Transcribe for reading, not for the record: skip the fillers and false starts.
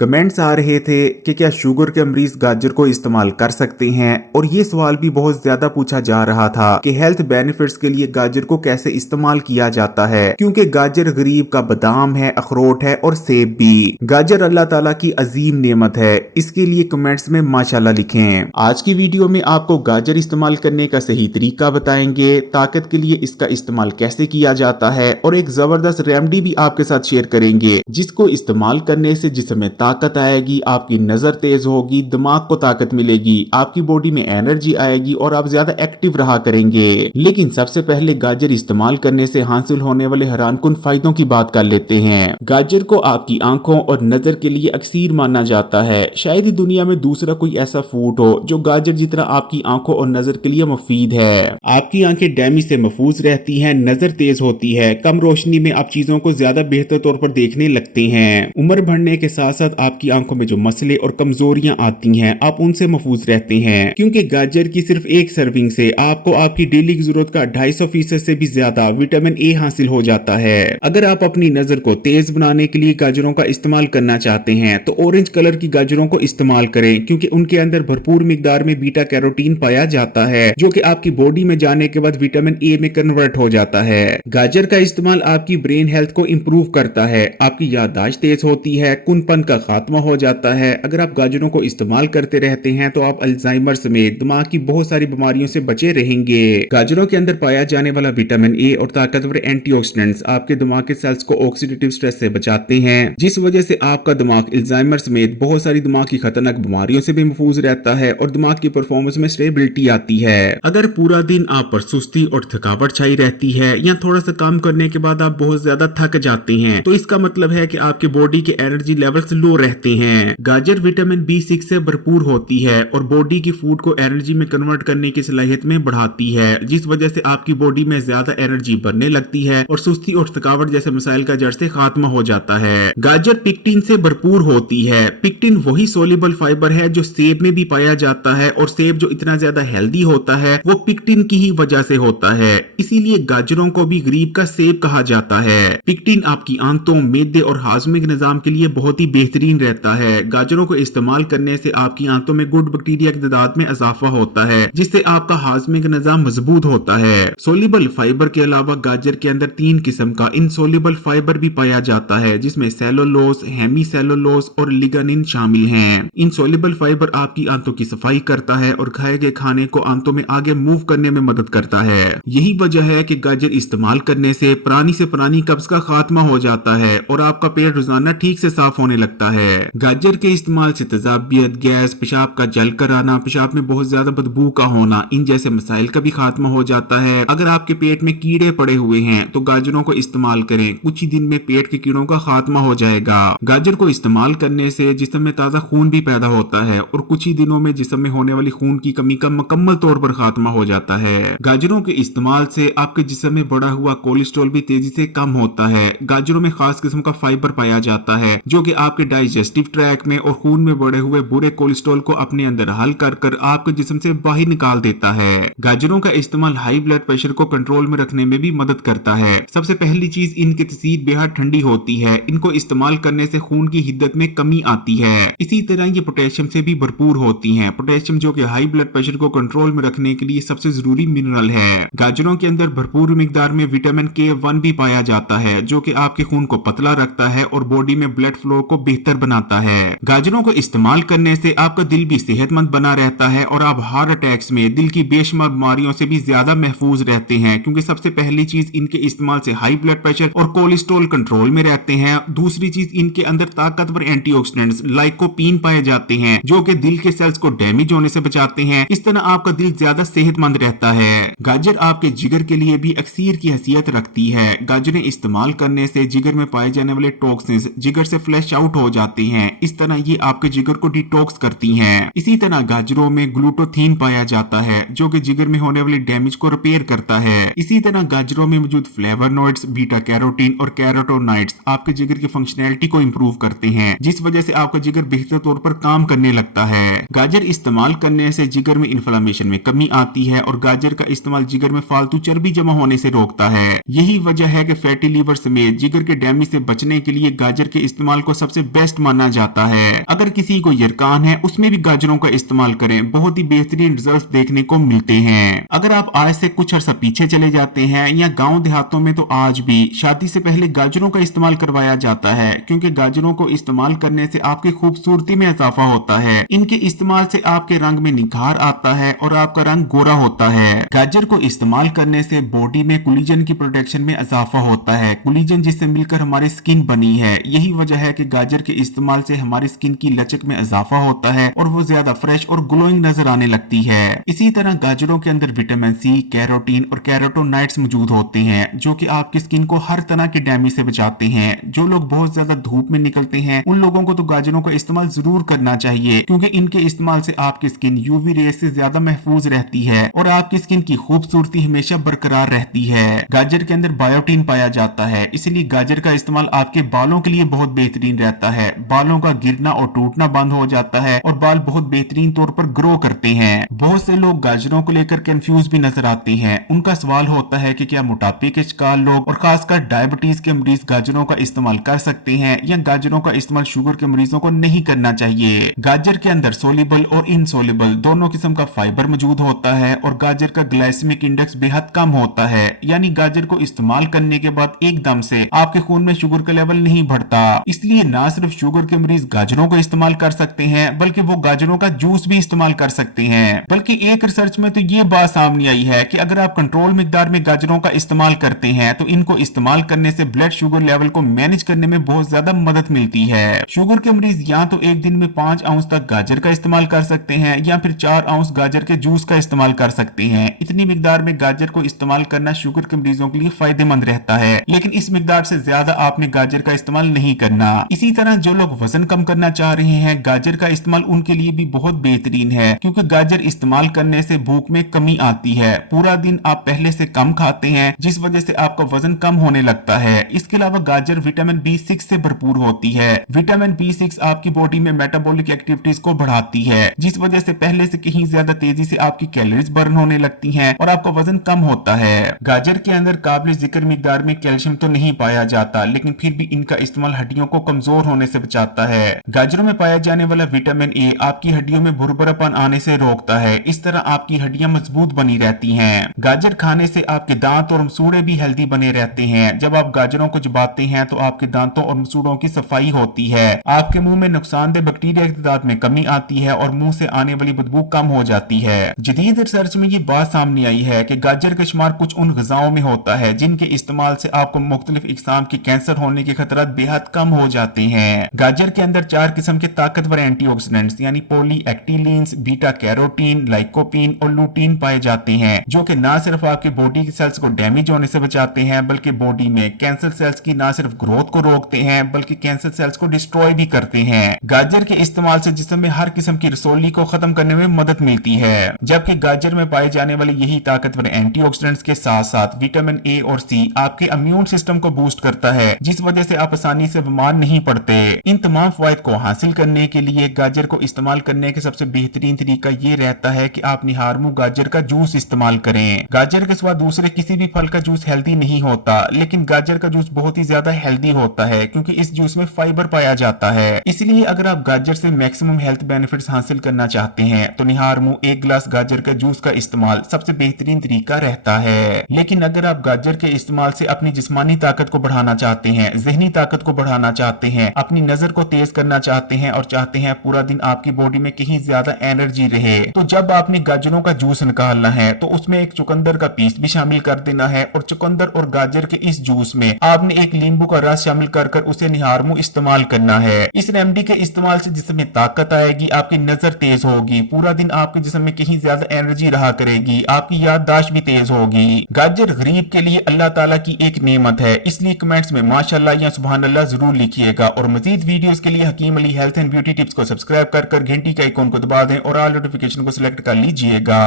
Comments आ रहे थे कि क्या शुगर के मरीज गाजर को इस्तेमाल कर सकते हैं, और ये सवाल भी बहुत ज्यादा पूछा जा रहा था कि हेल्थ बेनिफिट्स के लिए गाजर को कैसे इस्तेमाल किया जाता है, क्योंकि गाजर गरीब का बादाम है, अखरोट है और सेब भी। गाजर अल्लाह ताला की अजीम नेमत है, इसके लिए कमेंट्स में माशाल्लाह लिखें। आज की वीडियो में आपको गाजर इस्तेमाल करने का सही तरीका बताएंगे, ताकत के लिए इसका इस्तेमाल कैसे किया जाता है, और एक जबरदस्त रेमेडी भी आपके साथ शेयर करेंगे जिसको इस्तेमाल करने से जिस्म में ताकत आएगी, आपकी नजर तेज होगी, दिमाग को ताकत मिलेगी, आपकी बॉडी में एनर्जी आएगी और आप ज्यादा एक्टिव रहा करेंगे। लेकिन सबसे पहले गाजर इस्तेमाल करने से हासिल होने वाले हैरानकुन फायदों की बात कर लेते हैं। गाजर को आपकी आंखों और नजर के लिए अक्सीर माना जाता है। शायद ही दुनिया में दूसरा कोई ऐसा फूड हो जो गाजर जितना आपकी आंखों और नजर के लिए मुफीद है। आपकी आंखें डैमेज से महफूज रहती हैं, नजर तेज होती है, कम रोशनी में आप चीजों को ज्यादा बेहतर तौर पर देखने लगते हैं। उम्र बढ़ने के साथ साथ आपकी आंखों में जो मसले और कमजोरियां आती हैं, आप उनसे महफूज रहते हैं, क्योंकि गाजर की सिर्फ एक सर्विंग से आपको आपकी डेली की जरूरत का 250% से भी ज्यादा विटामिन ए हासिल हो जाता है। अगर आप अपनी नजर को तेज बनाने के लिए गाजरों का इस्तेमाल करना चाहते हैं तो ऑरेंज कलर की गाजरों को इस्तेमाल करें, क्योंकि उनके अंदर भरपूर मिकदार में बीटा कैरोटीन पाया जाता है, जो कि आपकी बॉडी में जाने के बाद विटामिन ए में कन्वर्ट हो जाता है। गाजर का इस्तेमाल आपकी ब्रेन हेल्थ को इंप्रूव करता है, आपकी याददाश्त तेज होती है, कुनपन का खात्मा हो जाता है। अगर आप गाजरों को इस्तेमाल करते रहते हैं तो आप अल्जाइमर समेत दिमाग की बहुत सारी बीमारियों से बचे रहेंगे। गाजरों के अंदर पाया जाने वाला विटामिन ए और ताकतवर एंटीऑक्सीडेंट्स आपके दिमाग के सेल्स को ऑक्सीडेटिव स्ट्रेस से बचाते हैं, जिस वजह से आपका दिमाग अल्जाइमर समेत बहुत सारी दिमाग की खतरनाक बीमारियों से भी महफूज रहता है और दिमाग की परफॉर्मेंस में स्टेबिलिटी आती है। अगर पूरा दिन आप पर सुस्ती और थकावट छाई रहती है या थोड़ा सा काम करने के बाद आप बहुत ज्यादा थक जाते हैं, तो इसका मतलब है कि आपके बॉडी के एनर्जी लेवल्स लो रहते हैं। गाजर विटामिन B6 से भरपूर होती है और बॉडी की फूड को एनर्जी में कन्वर्ट करने की सलाहियत में बढ़ाती है, जिस वजह से आपकी बॉडी में ज्यादा एनर्जी बनने लगती है और सुस्ती और थकावट जैसे मसाइल का जड़ से खात्मा हो जाता है। गाजर पिक्टिन से भरपूर होती है। पिक्टिन वही सोल्यूबल फाइबर है जो सेब में भी पाया जाता है, और सेब जो इतना ज्यादा हेल्दी होता है वो पिक्टिन की ही वजह से होता है, इसीलिए गाजरों को भी गरीब का सेब कहा जाता है। पिक्टिन आपकी आंतों, मैदे और हाजमे के निजाम के लिए बहुत ही बेहतरीन रहता है। गाजरों को इस्तेमाल करने से आपकी आंतों में गुड बैक्टीरिया की तादाद में इजाफा होता है, जिससे आपका हाजमे का निजाम मजबूत होता है। सोल्यूबल फाइबर के अलावा गाजर के अंदर 3 किस्म का इनसोल्यूबल फाइबर भी पाया जाता है, जिसमें सेलुलोज, हेमीसेलुलोज और लिग्निन शामिल हैं। इनसोल्यूबल फाइबर आपकी आंतों की सफाई करता है और खाए गए खाने को आंतों में आगे मूव करने में मदद करता है। यही वजह है कि गाजर इस्तेमाल करने से पुरानी कब्ज का खात्मा हो जाता है और आपका पेट रोजाना ठीक से साफ होने लगता है। गाजर के इस्तेमाल से तेजाबियत, गैस, पेशाब का जल कर आना, पेशाब में बहुत ज्यादा बदबू का होना, इन जैसे मसाइल का भी खात्मा हो जाता है। अगर आपके पेट में कीड़े पड़े हुए हैं तो गाजरों को इस्तेमाल करें, कुछ ही दिन में पेट के कीड़ों का खात्मा हो जाएगा। गाजर को इस्तेमाल करने से जिस्म में ताजा खून भी पैदा होता है और कुछ ही दिनों में जिस्म में होने वाली खून की कमी का मुकम्मल तौर पर खात्मा हो जाता है। गाजरों के इस्तेमाल से आपके जिस्म में बढ़ा हुआ कोलेस्ट्रॉल भी तेजी से कम होता है। गाजरों में खास किस्म का फाइबर पाया जाता है, जो कि आपके डाइजेस्टिव ट्रैक में और खून में बढ़े हुए बुरे कोलेस्ट्रॉल को अपने अंदर हल कर कर आपके जिस्म से बाहर निकाल देता है। गाजरों का इस्तेमाल हाई ब्लड प्रेशर को कंट्रोल में रखने में भी मदद करता है। सबसे पहली चीज, इनकी तसीर बेहद ठंडी होती है। इनको इस्तेमाल करने से खून की हिद्दत में कमी आती है। इसी तरह ये पोटेशियम से भी भरपूर होती हैं। पोटेशियम जो कि हाई ब्लड प्रेशर को कंट्रोल में रखने के लिए सबसे जरूरी मिनरल है। गाजरों के अंदर भरपूर मिकदार में विटामिन K1 भी पाया जाता है, जो कि आपके खून को पतला रखता है और बॉडी में ब्लड फ्लो को बेहतर बनाता है। गाजरों को इस्तेमाल करने से आपका दिल भी सेहतमंद बना रहता है और आप हार्ट अटैक्स में, दिल की बेशुमार बीमारियों से भी ज्यादा महफूज रहते हैं, क्योंकि सबसे पहली चीज, इनके इस्तेमाल से हाई ब्लड प्रेशर और कोलेस्ट्रॉल कंट्रोल में रहते हैं। दूसरी चीज, इनके अंदर ताकतवर एंटीऑक्सीडेंट्स लाइकोपीन पाए जाते हैं, जो कि दिल के सेल्स को डैमेज होने से बचाते हैं। इस तरह आपका दिल ज्यादा सेहतमंद रहता है। गाजर आपके जिगर के लिए भी अक्सीर की हैसियत रखती है। गाजरें इस्तेमाल करने से जिगर में पाए जाने वाले टॉक्सिन्स जिगर से फ्लैश आउट हो जाते हैं। इस तरह ये आपके जिगर को डिटॉक्स करती हैं। इसी तरह गाजरों में ग्लूटाथीन पाया जाता है, जो कि जिगर में होने वाली डैमेज को रिपेयर करता है। इसी तरह गाजरों में मौजूद फ्लेवोनॉइड्स, बीटा कैरोटीन और कैरोटोनाइड्स आपके जिगर की फंक्शनैलिटी को इंप्रूव करते हैं, जिस वजह से आपका जिगर बेहतर तौर पर काम करने लगता है। गाजर इस्तेमाल करने से जिगर में इन्फ्लेमेशन में कमी आती है और गाजर का इस्तेमाल जिगर में फालतू चर्बी जमा होने से रोकता है। यही वजह है कि फैटी लीवर समेत जिगर के डैमेज से बचने के लिए गाजर के इस्तेमाल को सबसे बेस्ट बेस्ट माना जाता है। अगर किसी को यरकान है उसमें भी गाजरों का इस्तेमाल करें, बहुत ही बेहतरीन रिजल्ट देखने को मिलते हैं। अगर आप आज से कुछ अर्सा पीछे चले जाते हैं या गांव देहातों में, तो आज भी शादी से पहले गाजरों का इस्तेमाल करवाया जाता है, क्योंकि गाजरों को इस्तेमाल करने से आपकी खूबसूरती में इजाफा होता है। इनके इस्तेमाल से आपके रंग में निखार आता है और आपका रंग गोरा होता है। गाजर को इस्तेमाल करने से बॉडी में कोलेजन की प्रोडक्शन में इजाफा होता है। कोलेजन जिससे मिलकर हमारी स्किन बनी है, यही वजह है कि गाजर के इस्तेमाल से हमारी स्किन की लचक में इजाफा होता है और वो ज्यादा फ्रेश और ग्लोइंग नजर आने लगती है। इसी तरह गाजरों के अंदर विटामिन सी, कैरोटीन और कैरोटोनाइड्स मौजूद होते हैं, जो कि आपकी स्किन को हर तरह के डैमेज से बचाते हैं। जो लोग बहुत ज्यादा धूप में निकलते हैं, उन लोगों को तो गाजरों का इस्तेमाल जरूर करना चाहिए, क्योंकि इनके इस्तेमाल से आपकी स्किन यूवी रेस से ज्यादा महफूज रहती है और आपकी स्किन की खूबसूरती हमेशा बरकरार रहती है। गाजर के अंदर बायोटीन पाया जाता है, इसलिए गाजर का इस्तेमाल आपके बालों के लिए बहुत बेहतरीन रहता है। बालों का गिरना और टूटना बंद हो जाता है और बाल बहुत बेहतरीन तौर पर ग्रो करते हैं। बहुत से लोग गाजरों को लेकर कंफ्यूज भी नजर आते हैं। उनका सवाल होता है कि क्या मोटापे के शिकार लोग और खासकर डायबिटीज के मरीज गाजरों का इस्तेमाल कर सकते हैं या गाजरों का इस्तेमाल शुगर के मरीजों को नहीं करना चाहिए। गाजर के अंदर सोलिबल और इनसोलिबल दोनों किस्म का फाइबर मौजूद होता है और गाजर का ग्लाइसेमिक इंडेक्स बेहद कम होता है, यानी गाजर को इस्तेमाल करने के बाद एकदम से आपके खून में शुगर का लेवल नहीं बढ़ता। इसलिए ना सिर्फ शुगर के मरीज गाजरों का इस्तेमाल कर सकते हैं, बल्कि वो गाजरों का जूस भी इस्तेमाल कर सकते हैं। बल्कि एक रिसर्च में तो ये बात सामने आई है कि अगर आप कंट्रोल मिकदार में गाजरों का इस्तेमाल करते हैं तो इनको इस्तेमाल करने से ब्लड शुगर लेवल को मैनेज करने में बहुत ज्यादा मदद मिलती है। शुगर के मरीज या तो एक दिन में 5 आउंस तक गाजर का इस्तेमाल कर सकते हैं या फिर 4 आउंस गाजर के जूस का इस्तेमाल कर सकते हैं। इतनी मिकदार में गाजर को इस्तेमाल करना शुगर के मरीजों के लिए फायदेमंद रहता है, लेकिन इस मिकदार से ज्यादा आपने गाजर का इस्तेमाल नहीं करना। इसी तरह जो लोग वजन कम करना चाह रहे हैं, गाजर का इस्तेमाल उनके लिए भी बहुत बेहतरीन है, क्योंकि गाजर इस्तेमाल करने से भूख में कमी आती है। पूरा दिन आप पहले से कम खाते हैं, जिस वजह से आपका वजन कम होने लगता है। इसके अलावा गाजर विटामिन B6 से भरपूर होती है। विटामिन B6 आपकी बॉडी में मेटाबॉलिक एक्टिविटीज को बढ़ाती है, जिस वजह से पहले से कहीं ज्यादा तेजी से आपकी कैलोरीज बर्न होने लगती हैं और आपका वजन कम होता है। गाजर के अंदर काबिल जिक्र मिकदार में कैल्शियम तो नहीं पाया जाता, लेकिन फिर भी इनका इस्तेमाल हड्डियों को कमजोर होने से बचाता है। गाजरों में पाया जाने वाला विटामिन ए आपकी हड्डियों में भुरभुरापन आने से रोकता है, इस तरह आपकी हड्डियां मजबूत बनी रहती हैं। गाजर खाने से आपके दांत और मसूड़े भी हेल्दी बने रहते हैं। जब आप गाजरों को चबाते हैं तो आपके दांतों और मसूड़ों की सफाई होती है, आपके मुंह में नुकसानदेह बैक्टीरिया की तादाद में कमी आती है और मुंह से आने वाली बदबू कम हो जाती है। जदीद रिसर्च में ये बात सामने आई है कि गाजर का शुमार कुछ उन ग़िज़ाओं में होता है जिनके इस्तेमाल से आपको मुख्तलिफ इक़साम के कैंसर होने के खतरात बेहद कम हो जाते हैं। गाजर के अंदर 4 किस्म के ताकतवर एंटीऑक्सीडेंट्स यानी पॉलीएक्टिलीन्स, बीटा कैरोटीन, लाइकोपीन और लूटीन पाए जाते हैं, जो कि ना सिर्फ आपके बॉडी के सेल्स को डैमेज होने से बचाते हैं, बल्कि बॉडी में कैंसर सेल्स की ना सिर्फ ग्रोथ को रोकते हैं, बल्कि कैंसर सेल्स को डिस्ट्रॉय भी करते हैं। गाजर के इस्तेमाल से जिस्म में हर किस्म की रसोली को खत्म करने में मदद मिलती है, जबकि गाजर में पाए जाने वाले यही ताकतवर एंटीऑक्सीडेंट्स के साथ साथ विटामिन ए और सी आपके इम्यून सिस्टम को बूस्ट करता है, जिस वजह से आप आसानी से बीमार नहीं पड़ते। इन तमाम फायदे को हासिल करने के लिए गाजर को इस्तेमाल करने के सबसे बेहतरीन तरीका ये रहता है कि आप निहारमू गाजर का जूस इस्तेमाल करें। गाजर के सिवा दूसरे किसी भी फल का जूस हेल्दी नहीं होता, लेकिन गाजर का जूस बहुत ही ज्यादा हेल्दी होता है, क्योंकि इस जूस में फाइबर पाया जाता है। इसलिए अगर आप गाजर से मैक्सिमम हेल्थ बेनिफिट्स हासिल करना चाहते हैं तो निहारमू 1 गिलास गाजर का जूस का इस्तेमाल सबसे बेहतरीन तरीका रहता है। लेकिन अगर आप गाजर के इस्तेमाल से अपनी जिस्मानी ताकत को बढ़ाना चाहते हैं, जहनी ताकत को बढ़ाना चाहते हैं, अपनी नजर को तेज करना चाहते हैं और चाहते हैं पूरा दिन आपकी बॉडी में कहीं ज्यादा एनर्जी रहे, तो जब आपने गाजरों का जूस निकालना है तो उसमें एक चुकंदर का पीस भी शामिल कर देना है और चुकंदर और गाजर के इस जूस में आपने एक नींबू का रस शामिल कर उसे निहारमू इस्तेमाल करना है। इस रेमेडी के इस्तेमाल से जिस्म में ताकत आएगी, आपकी नजर तेज होगी, पूरा दिन आपके जिस्म में कहीं ज्यादा एनर्जी रहा करेगी, आपकी याददाश्त भी तेज होगी। गाजर गरीब के लिए अल्लाह ताला की एक नेमत है, इसलिए कमेंट्स में माशाल्लाह या सुभान अल्लाह जरूर लिखिएगा और मजीद वीडियोस के लिए Hakeem Ali health and beauty tips को सब्सक्राइब कर घंटी का आइकॉन को दबा दें और ऑल नोटिफिकेशन को सिलेक्ट कर लीजिएगा।